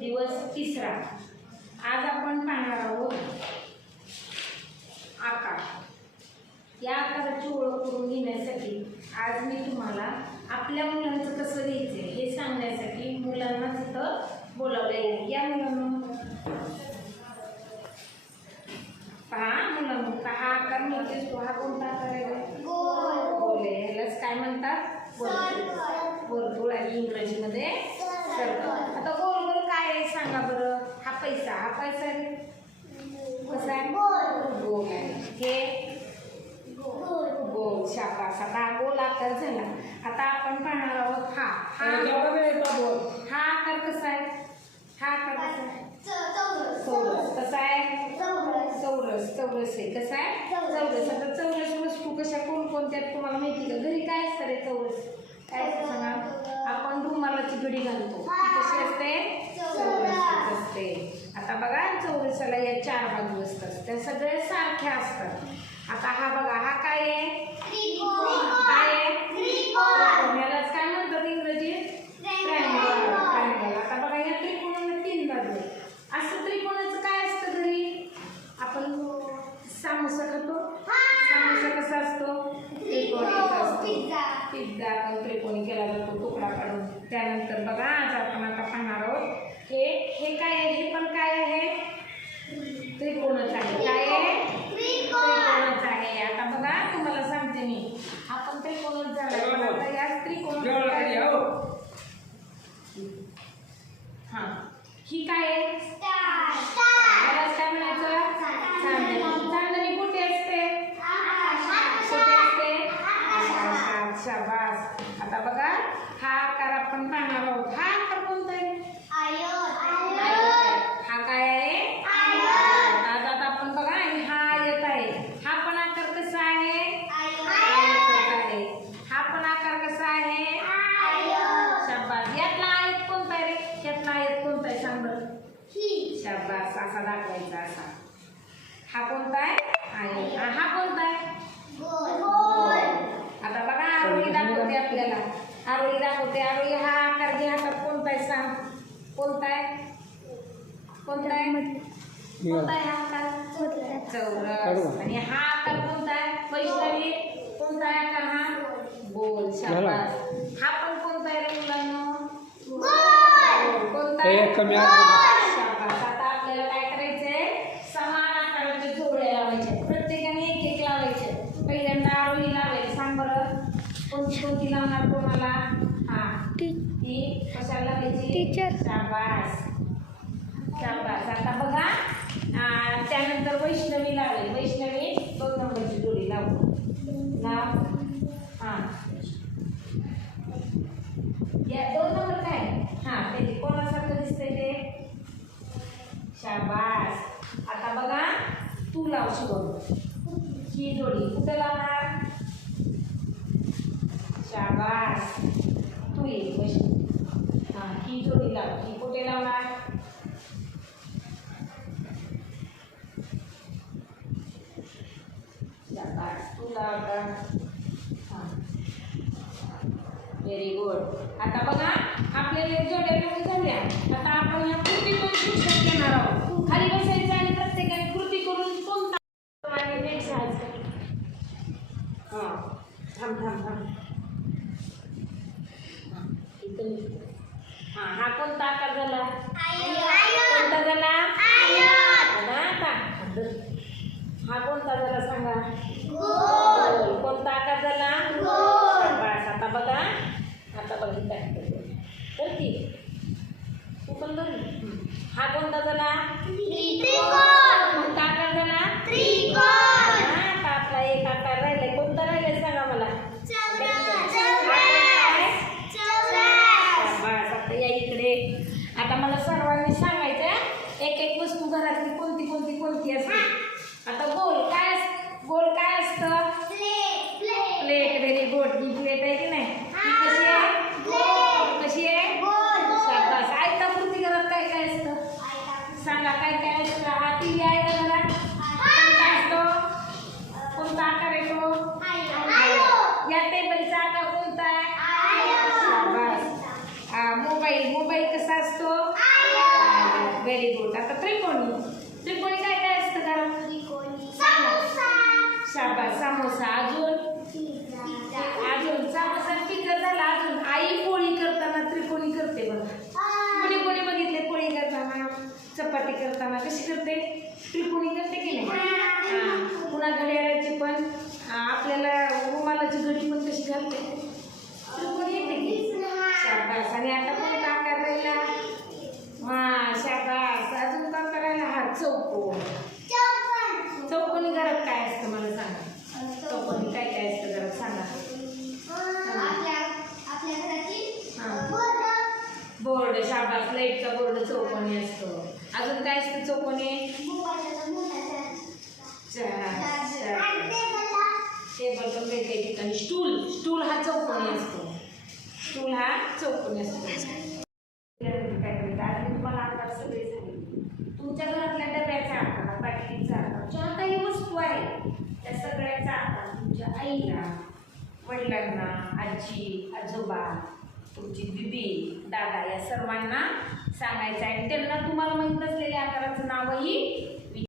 दिवस तिसरा. आज आपण पाहणार आहोत आकार. या आकाराची ओळख करून घेण्यासाठी आज मी तुम्हाला आपल्या मुलांचं कसं लिहायचं हे सांगण्यासाठी मुलांना तिथं बोलावलं आहे या मुलांना पहा मुलांना का हा आकार मिळतेस तो हा कोणता आकार आहे गोल. आहे. ह्यालाच काय म्हणतात? वर्तुळ. वर्तुळ आणि इंग्रजीमध्ये. सर्कल आता गोल गोल काय आहे सांगा बरं हा पैसा हा पैसा कसा आहे? गोल. आहे. हे? गोल. शाबास. आता हा गोल आकार झाला. आता आपण पाहणार आहोत हा हा हा आकार कसा आहे? हा आकार कसा आहे? चौरस कसा आहे? चौरस. चौरस आहे. कसा आहे? चौरस. आता चौरस वस्तू कशा कोणकोणत्या तुम्हाला माहिती का? घरी काय असतं रे चौरस? काय असतं सांगा आपण रुमालाची घडी घालतो. ती कशी असते? चौरस. असते. आता बघा चौरसाला या चार बाजू असतात. त्या सगळ्या सारख्या असतात. आता हा बघा हा काय आहे काय आहे यालाच काय म्हणतात इंग्रजीत ट्रायंगल ट्रायंगल आता बघा या त्रिकोणाला तीन बाजू आहेत. असं त्रिकोणाचं काय असतं घरी आपण सामोसा खातो सामोसा कसा असतो त्रिकोणीचा असतो पिझ्झा आपण त्रिकोणी केला जातो तुकडा काढून बघा आज आपण आता पाहणार आहोत हे हे काय आहे? हे पण काय आहे? त्रिकोणच आहे. काय आहे? त्रिकोणच आहे. आता बघा तुम्हाला सांगते मी. आपण त्रिकोणच झाला. आता या त्रिकोण हा. ही काय आहे याला काय म्हणायचं चांदणी चांदणी कुठे असते कुठे असते आकाशात. शाबास आता बघा हा आकार आपण पाहणार आहोत हा आकार कोणता आहे हा काय आहे आज आता आपण बघा आणि हा येत आहे हा पण आकार कसा आहे आयताचा आहे हा पण आकार कसा आहे शाबास यातला आयत कोणता आहे रे यातला आयत कोणता आहे सांग बरं शाबास असा दाखवायचा असा. हा कोणता आहे? आयत हा कोणता आहे? आता बघा आरोळी दाखवते आपल्याला. आरोळी दाखवते. आरोळी हा आकार घे हातात कोणता आहे सांग? कोणता आहे? कोणता आहे? कोणता आहे हा आकार? चौरस. आणि हा आकार कोणता आहे? वैष्णवी कोणता आहे आकार हा? गोल. शाबास. हा पण कोणता आहे रे मुलांनो? कोणता आहे कमी शाबास आता आपल्याला काय करायचंय समान आकाराचे जोड्या लावायचे प्रत्येकाने एक एक लावायचे आरोही लावायची सांग बरं. कोणती कोणती लावणार कोणाला? हा. ती कशाला लावायची? टीचर. शाबास. शाबास. आता बघा. त्यानंतर वैष्णवी लावेल. वैष्णवी दोन नंबरची जोडी लाव. लाव हा. या दोन नंबर काय? हा त्याची कोणासारखं दिसतंय ते? शाबास. आता बघा. तू लाव शिवम. ही जोडी कुठे लावणार? शाबास तू ये वैष्णवी हा ही जोडी लाव ही कुठे लावणार शाबास तू लाव का हा व्हेरी गुड आता बघा आपल्याला जोड्या मिळून झाल्या आता आपण या कृती करून शिक्षण घेणार आहोत खाली बसायचं आणि प्रत्येकाने कृती करून कोणता आणि नीट राहायचं हां थांब थांब थांब हां, इथं नीट. हां हा कोणता आकार झाला? कोणता झाला? आता हा कोणता झाला सांगा. कोणता आकार झाला. आता बघा. आता बघ ही काय. तर ती तू पण. हा कोणता झाला? घरातली सांगायचं एक एक वस्तू घरातली कोणती कोणती कोणती असते? आता गोल काय गोल काय असतं? प्लेट व्हेरी गुड ही प्लेट आहे की नाही? कशी आहे? कशी आहे? शाबास. घरात काय काय असतं? सांगा काय काय असतं? हा टी व्ही आहे का घरात? काय असतो? कोणता आकार येतो? या टेबलचा आकार कोणता आहे? मोबाईल. मोबाईल कसा असतो? व्हेरी गुड आता त्रिकोणी. त्रिकोणी काय काय असतं घरात? शाबास सामोसा अजून? अजून. सामोसा पिझ्झा झाला अजून. आई पोळी करताना त्रिकोणी करते बघा. कोणी कोणी बघितले पोळी करताना? चपाती करताना. कशी करते? त्रिकोणी करते की नाही हा. पुन्हा घड्याळाची पण आ, आपल्याला रुमालाची घडी पण कशी घालते त्रिकोणी येते की शाबास आणि आता पण का करायला हा शाबास अजून का करायला हा चौकोन. चौकोनी घरात काय असतं मला सांगा. चौकोनी काय काय असतं घरात सांगा बोर्ड. शाबास लाईटचा बोर्ड चौकोनी असतो. अजून काय असतं चौकोनी? टेबल पण काही काही ठिकाणी. स्टूल स्टूल हा चौकोनी असतो. स्टूल हा चौकोनी असतो. काय तुम्हाला आकार सगळे तुमच्या घरातल्या डब्याचा आकार बाटलीचा आकार ज्या काही वस्तू आहेत त्या सगळ्याचा आकार तुमच्या आईला वडिलांना आजी आजोबा तुमची दिदी दादा या सर्वांना सांगायचं आहे. आणि त्यांना तुम्हाला माहीत नसलेल्या आकाराचं नावही